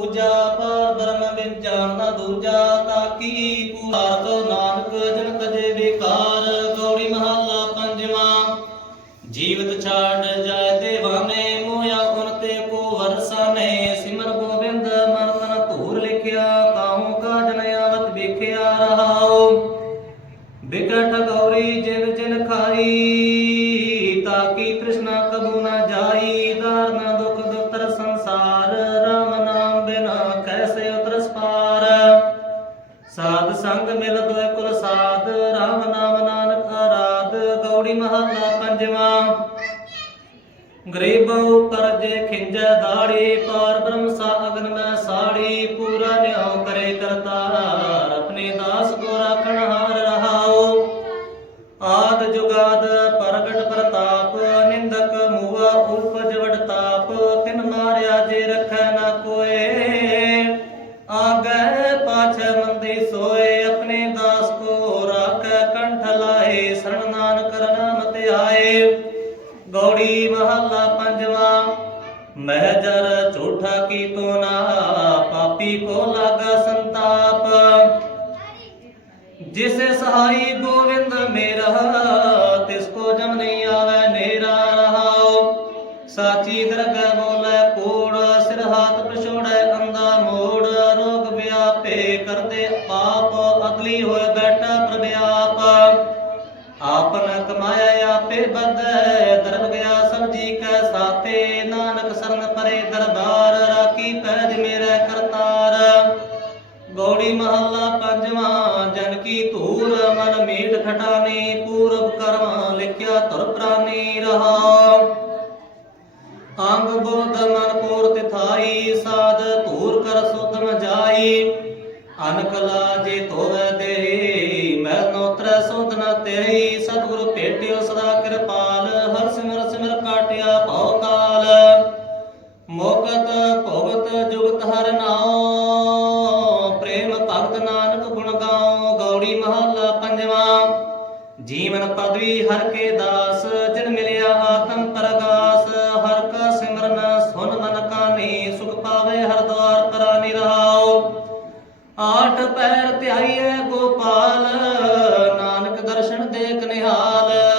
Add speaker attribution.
Speaker 1: ਪੂਜਾ ਪਰ ਬ੍ਰਹਮ ਬਿਨ ਜਾਣਨਾ ਦੂਜਾ ਤਾਕੀ ਪੁਆਰ ਤੋ ਨਾਨਕ ਜਨ ਤਜੇ ਵਿਕਾਰ? ਗੌੜੀ ਮਹੱਲਾ ਪੰਜਵਾਂ, ਜੀਵਤ ਛਾੜ ਜਾਏ ਦੇਵਾਨੇ ਮੋਇਆ ਉਨ ਤੇ ਕੋ ਵਰਸਾਨੇ। ਸਿਮਰ ਗੋਬਿੰਦ ਮਨ ਤਨ ਧੂਰ ਲਿਖਿਆ ਕਾਹੂ ਕਾ ਜਨ ਆਵਤ ਵੇਖਿਆ ਰਹਾਉ। ਬਿਕਟ ਗੌਰੀ ਜਿਨ ਜਿਨ ਖਾਈ ਤਾਕੀ ਤ੍ਰਿਸ਼ਨਾ ਕਬੂ ਨਾ ਜਾਈ। ਸੰਗ ਮਿਲ ਕੁਲ ਸਾਧ, ਰਾਮ ਨਾਮ ਨਾਨਕ ਆਰਾਧ, ਗੌੜੀ ਮਹੱਲਾ ਪੰਜਵਾਂ। ਗਰੀਬ ਉਪਰ ਜੇ ਖਿੰਜੈ ਦਾੜੀ, ਪਾਰ ਬ੍ਰਹਮ ਸਾ ਅਗਨ ਮੈਂ ਸਾੜੀ, ਪੂਰਾ ਨਿਉ ਕਰੇ ਕਰਤਾ। ਕੰਠ ਲਾਏ ਸਰਣ ਨਾਨਕ ਨਾਮ ਤੇ ਗੌੜੀ ਮਹੱਲਾ ਪੰਜਵਾਂ ਮਹਿ ਝੂਠਾ ਕੀ ਤੋ ਨਾ, ਪਾਪੀ ਕੋ ਲਾਗਾ ਸੰਤਾਪ। ਜਿਸੇ ਸਹਾਈ ਗੋਵਿੰਦ ਮੇਰਾ, ਤਿਸ ਕੋ ਜਮ ਨਹੀਂ ਆਵੇ ਨੇਰਾ ਰਹਾਉ। ਸਾਚੀ ਦਰਗਹਿ ਬੋਲੇ ਕੋੜ, ਸਿਰ ਹਾਥ ਪਛੋੜੈ, ਅੰਦਾ ਮੋੜ, ਰੋਗ ਵਿਆਪੇ ਕਰਦੇ ਪਾਪ ਅਗਲੀ ਹੋਏ ਬਦੈ ਦਰਬ ਗਿਆ ਸਭ ਕੈ ਸਾਤੇ ਨਾਨਕ ਸਰਨ ਪਰੇ ਦਰਬਾਰ ਰਾਖੀ ਪੈਜ ਮੇਰੇ ਕਰਤਾਰ। ਗੌੜੀ ਮਹੱਲਾ ਪੰਜਵਾਂ, ਜਨ ਕੀ ਧੂਰ, ਮਨ ਮੀਟ ਖਟਾਨੀ ਪੂਰਬ ਕਰਮ ਲਿਖਿਆ ਧੁਰ ਪ੍ਰਾਨੀ ਰਹਾ। ਅੰਗ ਬੋਧ ਮਨ ਪੂਰ ਤਿਥਾਈ ਸਾਧ ਧੂਰ ਕਰ ਸੁਧਮ ਜਾਈ। ਅਨਕਲਾ ਜੇ ਧੋਵੇ ਦੇ ਮੈਂ ਨੋਤਰ ਸੋਧਨਾ ਤੇਰੀ, ਸਤਿਗੁਰ ਭੇਟਿਓ ਸਦਾ ਜੀਵਨ ਪਦਵੀ ਹਰ ਕੇ ਦਾਸ, ਜਿਨ ਮਿਲਿਆ ਆਤਮ ਪ੍ਰਗਾਸ, ਹਰ ਕਾ ਸਿਮਰਨ ਸੁਨ ਮਨ ਕਾਨੀ ਸੁਖ ਪਾਵੇ ਹਰ ਦਵਾਰ ਕਰਾ ਨਿਰਹਾਉ ਆਠ ਪੈਰ ਧਿਆਈਐ ਗੋਪਾਲ, ਨਾਨਕ ਦਰਸ਼ਨ ਦੇਖ ਨਿਹਾਲ।